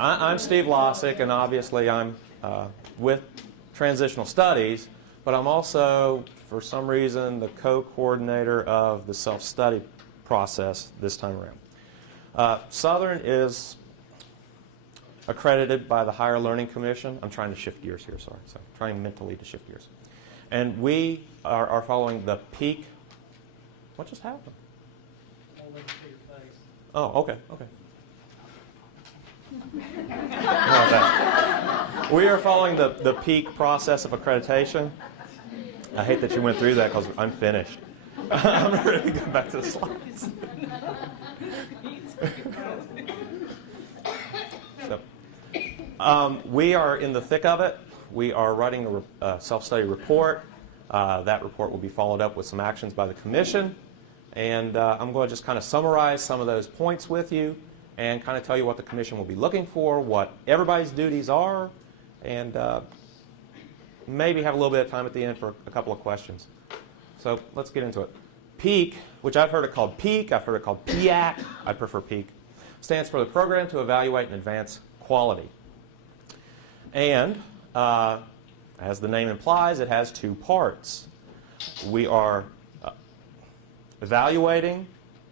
I'm Steve Lossick, and obviously I'm with Transitional Studies, but I'm also, for some reason, the co-coordinator of the self-study process this time around. Southern is accredited by the Higher Learning Commission. I'm trying to shift gears here, sorry. So I'm trying mentally to shift gears. And we are following the peak. What just happened? I'll let you see your face. Oh, okay, okay. We are following the peak process of accreditation. I hate that you went through that because I'm finished. I'm ready to go back to the slides. So, we are in the thick of it. We are writing a self-study report. That report will be followed up with some actions by the commission. And I'm going to just kind of summarize some of those points with you and kind of tell you what the commission will be looking for, what everybody's duties are, and maybe have a little bit of time at the end for a couple of questions. So let's get into it. PEAK, which I've heard it called PEAK, I've heard it called PEAC, I prefer PEAK, stands for the Program to Evaluate and Advance Quality. And as the name implies, it has two parts. We are evaluating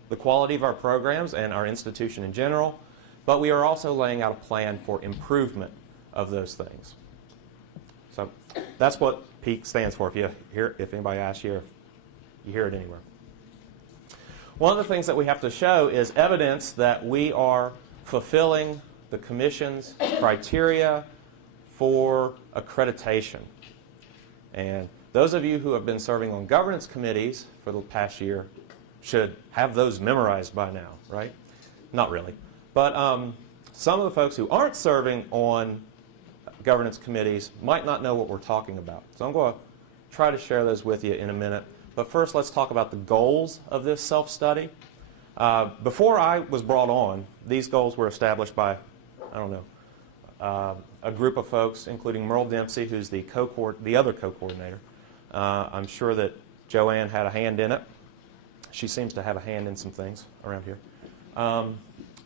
the quality of our programs and our institution in general, but we are also laying out a plan for improvement of those things. So that's what PEAK stands for. If anybody asks you, you hear it anywhere. One of the things that we have to show is evidence that we are fulfilling the Commission's criteria for accreditation. And those of you who have been serving on governance committees for the past year should have those memorized by now, right? Not really. But some of the folks who aren't serving on governance committees might not know what we're talking about. So I'm going to try to share those with you in a minute. But first, let's talk about the goals of this self-study. Before I was brought on, these goals were established by, I don't know, a group of folks, including Merle Dempsey, who's the other co-coordinator. I'm sure that Joanne had a hand in it. She seems to have a hand in some things around here.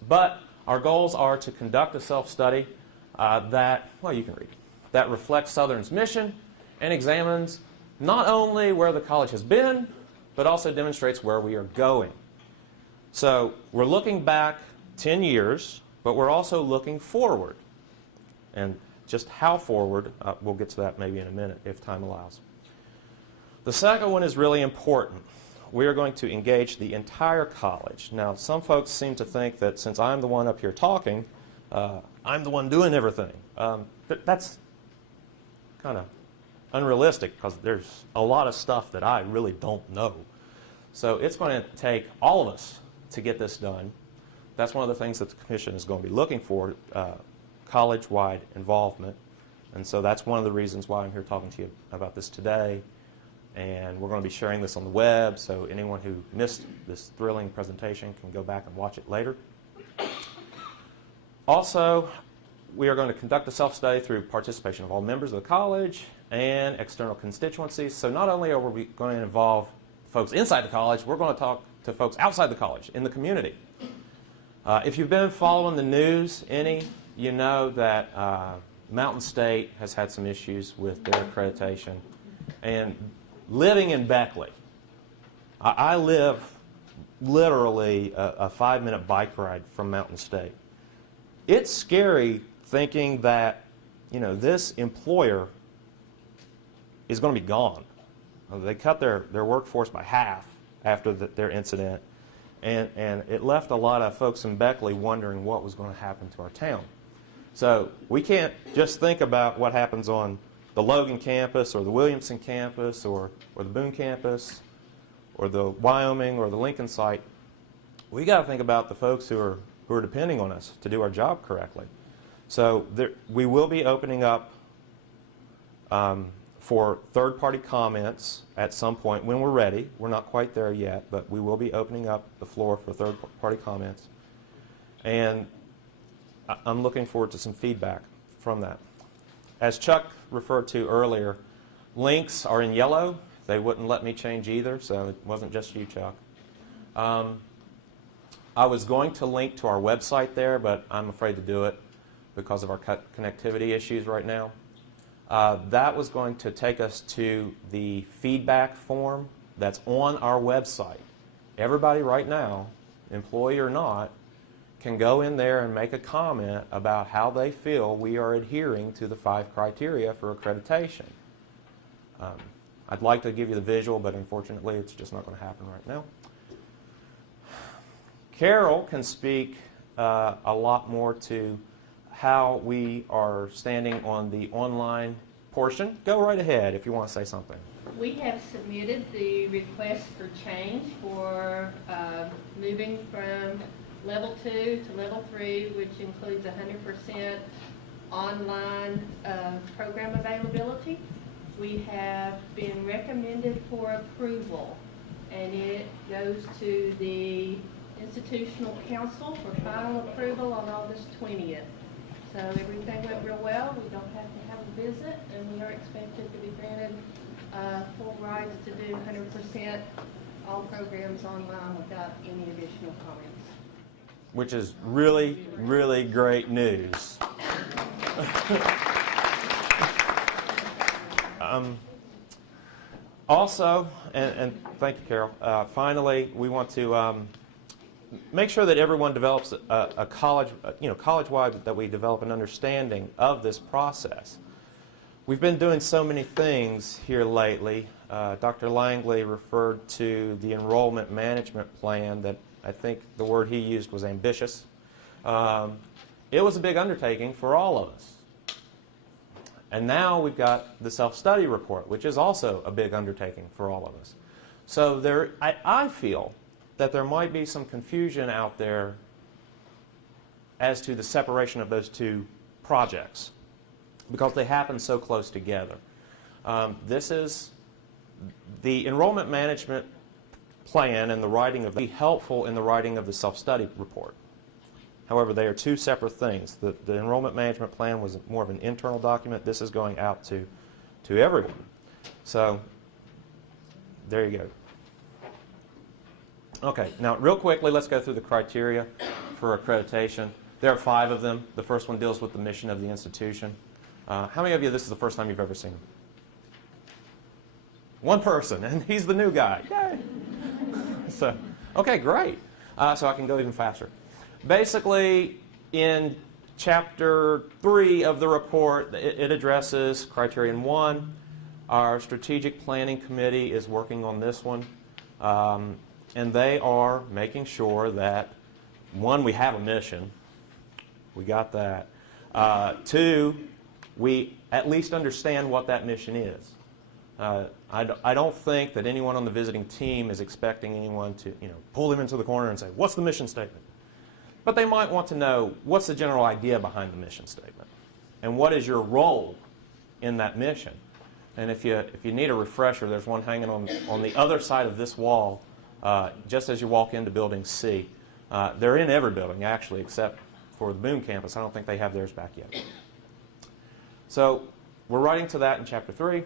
But our goals are to conduct a self-study that, well, you can read, that reflects Southern's mission and examines not only where the college has been, but also demonstrates where we are going. So we're looking back 10 years, but we're also looking forward. And just how forward, we'll get to that maybe in a minute if time allows. The second one is really important. We are going to engage the entire college. Now, some folks seem to think that since I'm the one up here talking, I'm the one doing everything. That's kind of unrealistic because there's a lot of stuff that I really don't know. So it's going to take all of us to get this done. That's one of the things that the commission is going to be looking for, college-wide involvement. And so that's one of the reasons why I'm here talking to you about this today. And we're going to be sharing this on the web, so anyone who missed this thrilling presentation can go back and watch it later. Also, we are going to conduct a self-study through participation of all members of the college and external constituencies. So not only are we going to involve folks inside the college, we're going to talk to folks outside the college, in the community. If you've been following the news any, you know that Mountain State has had some issues with their accreditation. And living in Beckley, I live literally a 5-minute bike ride from Mountain State. It's scary thinking that, you know, this employer is going to be gone. They cut their workforce by half after their incident, and it left a lot of folks in Beckley wondering what was going to happen to our town. So we can't just think about what happens on the Logan campus or the Williamson campus or the Boone campus or the Wyoming or the Lincoln site. We got to think about the folks who are depending on us to do our job correctly. So we will be opening up for third-party comments at some point when we're ready. We're not quite there yet, but we will be opening up the floor for third-party comments. And I'm looking forward to some feedback from that. As Chuck referred to earlier, links are in yellow. They wouldn't let me change either, so it wasn't just you, Chuck. I was going to link to our website there, but I'm afraid to do it. because of our connectivity issues right now. That was going to take us to the feedback form that's on our website. Everybody right now, employee or not, can go in there and make a comment about how they feel we are adhering to the 5 criteria for accreditation. I'd like to give you the visual, but unfortunately it's just not going to happen right now. Carol can speak a lot more to how we are standing on the online portion. Go right ahead if you want to say something. We have submitted the request for change for moving from level 2 to level 3, which includes 100% online program availability. We have been recommended for approval, and it goes to the Institutional Council for final approval on August 20th. So everything went real well. We don't have to have a visit, and we are expected to be granted full rights to do 100% all programs online without any additional comments. Which is really, really great news. Also, and thank you, Carol, finally, we want to make sure that everyone develops a college-wide, that we develop an understanding of this process. We've been doing so many things here lately. Dr. Langley referred to the enrollment management plan that I think the word he used was ambitious. It was a big undertaking for all of us. And now we've got the self-study report, which is also a big undertaking for all of us. So I feel that there might be some confusion out there as to the separation of those two projects because they happen so close together. This is the enrollment management plan and the writing of be helpful in the writing of the self-study report. However, they are two separate things. The enrollment management plan was more of an internal document. This is going out to everyone. So there you go. Okay, now real quickly, let's go through the criteria for accreditation. There are 5 of them. The first one deals with the mission of the institution. How many of you, this is the first time you've ever seen them? One person, and he's the new guy. Yay! So, okay, great. So I can go even faster. Basically, in Chapter 3 of the report, it addresses Criterion 1. Our Strategic Planning Committee is working on this one. And they are making sure that, 1, we have a mission. We got that. 2, we at least understand what that mission is. I don't think that anyone on the visiting team is expecting anyone to pull them into the corner and say, what's the mission statement? But they might want to know, what's the general idea behind the mission statement? And what is your role in that mission? And if you need a refresher, there's one hanging on the other side of this wall, just as you walk into Building C. They're in every building, actually, except for the Boone campus. I don't think they have theirs back yet. So we're writing to that in Chapter 3.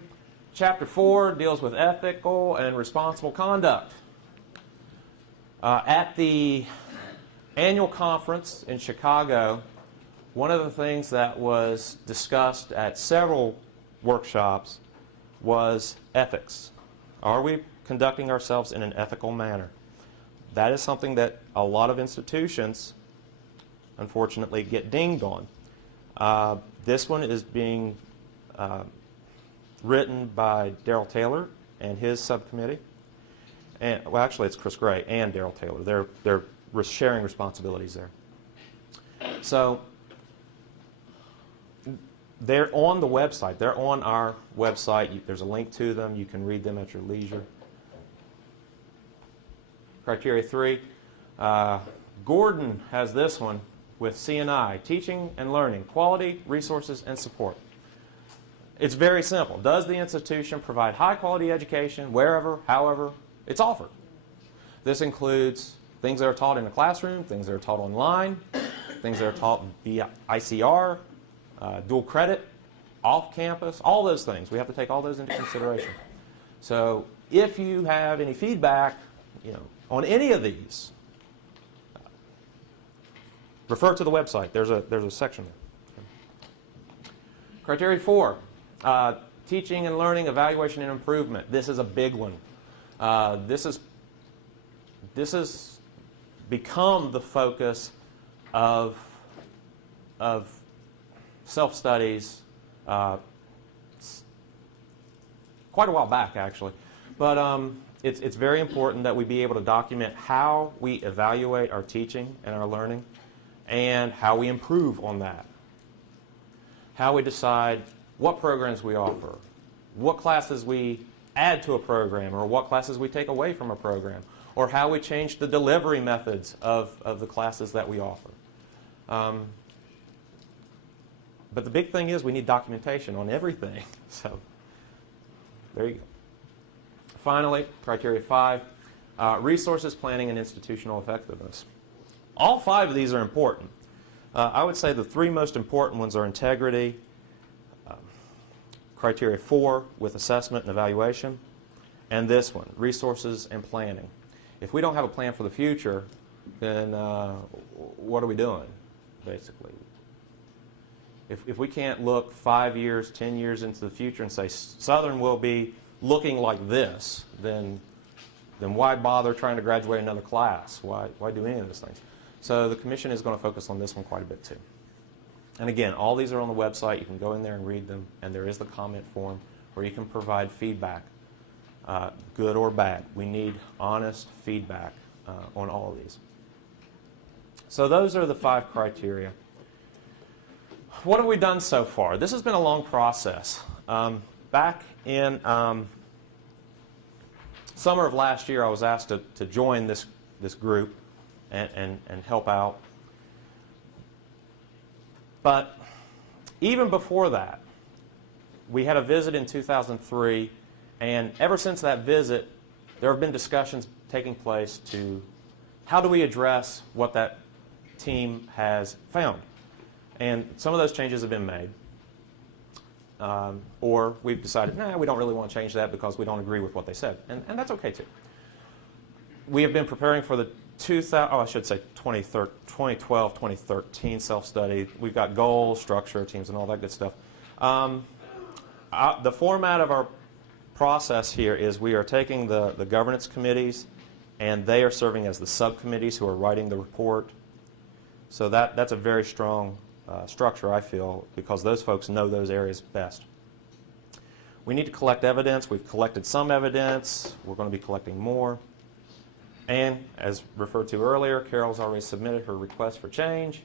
Chapter 4 deals with ethical and responsible conduct. At the annual conference in Chicago, one of the things that was discussed at several workshops was ethics. Are we conducting ourselves in an ethical manner? That is something that a lot of institutions, unfortunately, get dinged on. This one is being written by Darrell Taylor and his subcommittee. And, well, actually, it's Chris Gray and Darrell Taylor. They're sharing responsibilities there. So they're on the website. They're on our website. There's a link to them. You can read them at your leisure. Criteria 3. Gordon has this one with C&I, teaching and learning, quality, resources, and support. It's very simple. Does the institution provide high-quality education wherever, however it's offered? This includes things that are taught in a classroom, things that are taught online, things that are taught via ICR, dual credit, off-campus, all those things. We have to take all those into consideration. So if you have any feedback, on any of these, refer to the website. There's a section there. Criteria 4, teaching and learning, evaluation and improvement. This is a big one. This has become the focus of self-studies quite a while back, actually. But it's very important that we be able to document how we evaluate our teaching and our learning and how we improve on that. How we decide what programs we offer, what classes we add to a program, or what classes we take away from a program, or how we change the delivery methods of the classes that we offer. But the big thing is we need documentation on everything. So there you go. Finally, criteria 5, resources, planning, and institutional effectiveness. All 5 of these are important. I would say the 3 most important ones are integrity, criteria 4 with assessment and evaluation, and this one, resources and planning. If we don't have a plan for the future, then what are we doing, basically? If we can't look 5 years, 10 years into the future and say Southern will be looking like this, then why bother trying to graduate another class? Why do any of those things? So the Commission is going to focus on this one quite a bit too. And again, all these are on the website. You can go in there and read them, and there is the comment form where you can provide feedback, good or bad. We need honest feedback on all of these. So those are the 5 criteria. What have we done so far? This has been a long process. Back in summer of last year, I was asked to join this group and help out. But even before that, we had a visit in 2003, and ever since that visit, there have been discussions taking place to how do we address what that team has found. And some of those changes have been made. Or we've decided, nah, we don't really want to change that because we don't agree with what they said. And that's okay too. We have been preparing for the 2012, 2013 self-study. We've got goals, structure, teams, and all that good stuff. The format of our process here is we are taking the governance committees, and they are serving as the subcommittees who are writing the report. So that's a very strong structure, I feel, because those folks know those areas best. We need to collect evidence. We've collected some evidence. We're going to be collecting more. And as referred to earlier, Carol's already submitted her request for change.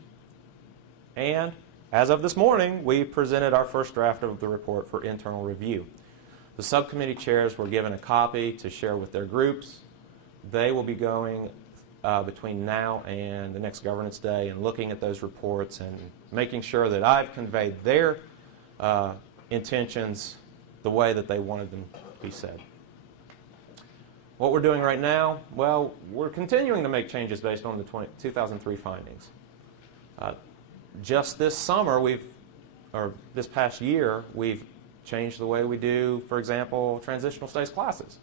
And as of this morning, we presented our first draft of the report for internal review. The subcommittee chairs were given a copy to share with their groups. They will be going between now and the next governance day and looking at those reports and making sure that I've conveyed their intentions the way that they wanted them to be said. What we're doing right now, well, we're continuing to make changes based on the 2003 findings. Just this summer, or this past year, we've changed the way we do, for example, transitional studies classes.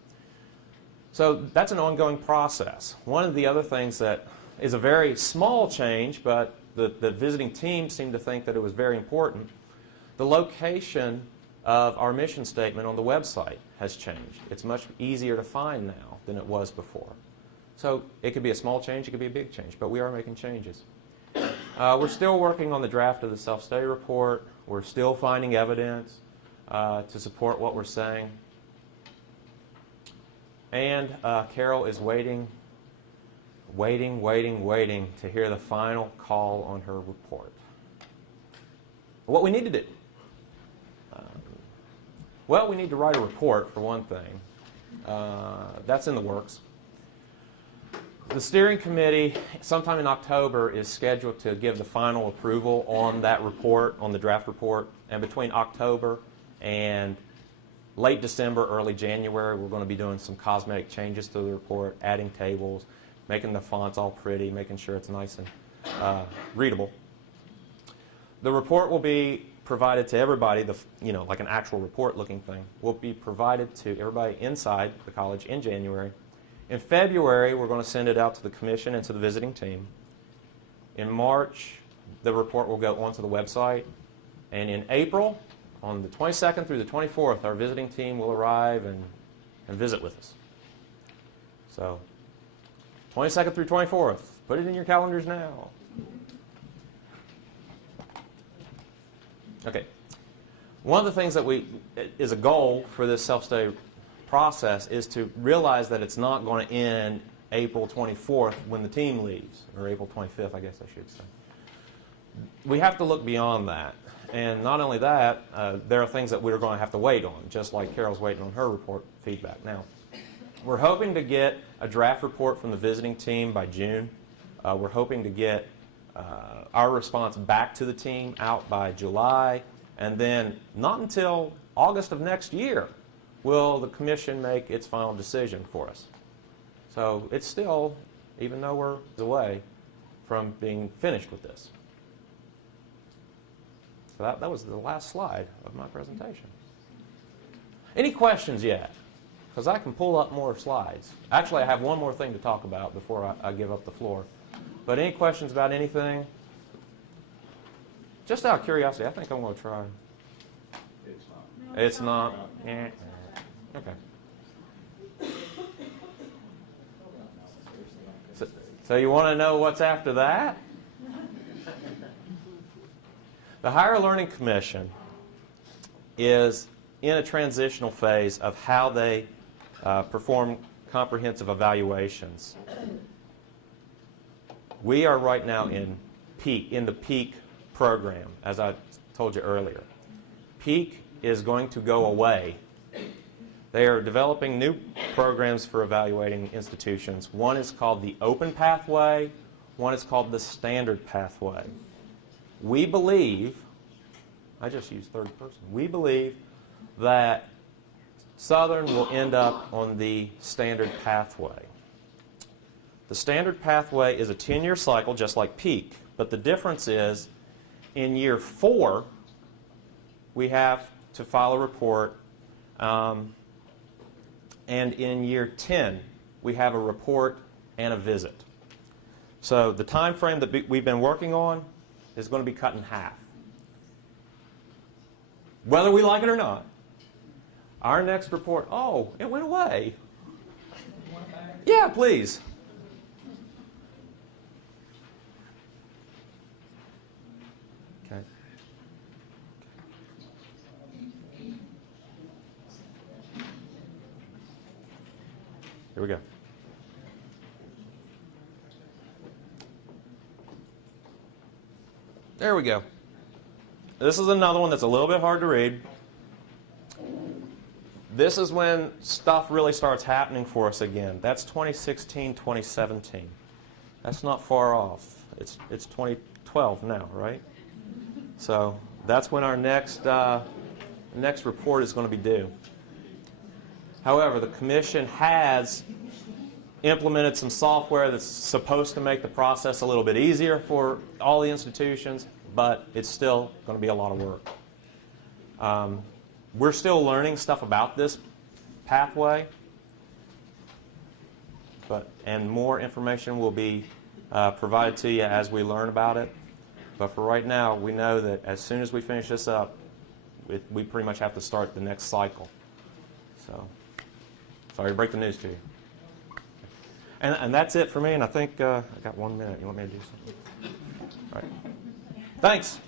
So that's an ongoing process. One of the other things that is a very small change, but the visiting team seemed to think that it was very important, the location of our mission statement on the website has changed. It's much easier to find now than it was before. So it could be a small change, it could be a big change, but we are making changes. We're still working on the draft of the self-study report. We're still finding evidence to support what we're saying. And Carol is waiting to hear the final call on her report. What we need to do? Well, we need to write a report, for one thing. That's in the works. The steering committee, sometime in October, is scheduled to give the final approval on that report, on the draft report. And between October and late December, early January, we're going to be doing some cosmetic changes to the report, adding tables, making the fonts all pretty, making sure it's nice and readable. The report will be provided to everybody, like an actual report-looking thing, will be provided to everybody inside the college in January. In February, we're going to send it out to the commission and to the visiting team. In March, the report will go onto the website. And in April, on the 22nd through the 24th, our visiting team will arrive and visit with us. So, 22nd through 24th. Put it in your calendars now. Okay. One of the things that is a goal for this self-study process is to realize that it's not going to end April 24th when the team leaves, or April 25th, I guess I should say. We have to look beyond that. And not only that, there are things that we're going to have to wait on, just like Carol's waiting on her report feedback. Now, we're hoping to get a draft report from the visiting team by June. We're hoping to get our response back to the team out by July, and then not until August of next year will the commission make its final decision for us. So it's still, even though we're away from being finished with this. So that was the last slide of my presentation. Any questions yet? Because I can pull up more slides. Actually, I have one more thing to talk about before I give up the floor. But any questions about anything? Just out of curiosity, I think I'm going to try. It's not. Yeah. Okay. So you want to know what's after that? The Higher Learning Commission is in a transitional phase of how they perform comprehensive evaluations. We are right now in the PEAK program, as I told you earlier. PEAK is going to go away. They are developing new programs for evaluating institutions. One is called the Open Pathway. One is called the Standard Pathway. We believe, I just used third person, we believe that Southern will end up on the Standard Pathway. The Standard Pathway is a 10-year cycle, just like PEAK, but the difference is in year 4, we have to file a report, and in year 10, we have a report and a visit. So the time frame that we've been working on is going to be cut in half. Whether we like it or not. Our next report, oh, it went away. Yeah, please. Okay. Here we go. There we go. This is another one that's a little bit hard to read. This is when stuff really starts happening for us again. That's 2016, 2017. That's not far off. It's 2012 now, right? So that's when our next report is going to be due. However, the Commission has implemented some software that's supposed to make the process a little bit easier for all the institutions, but it's still going to be a lot of work. We're still learning stuff about this pathway, and more information will be provided to you as we learn about it. But for right now, we know that as soon as we finish this up, we pretty much have to start the next cycle. So, sorry to break the news to you. And that's it for me, and I think I got 1 minute. You want me to do something? All right. Thanks.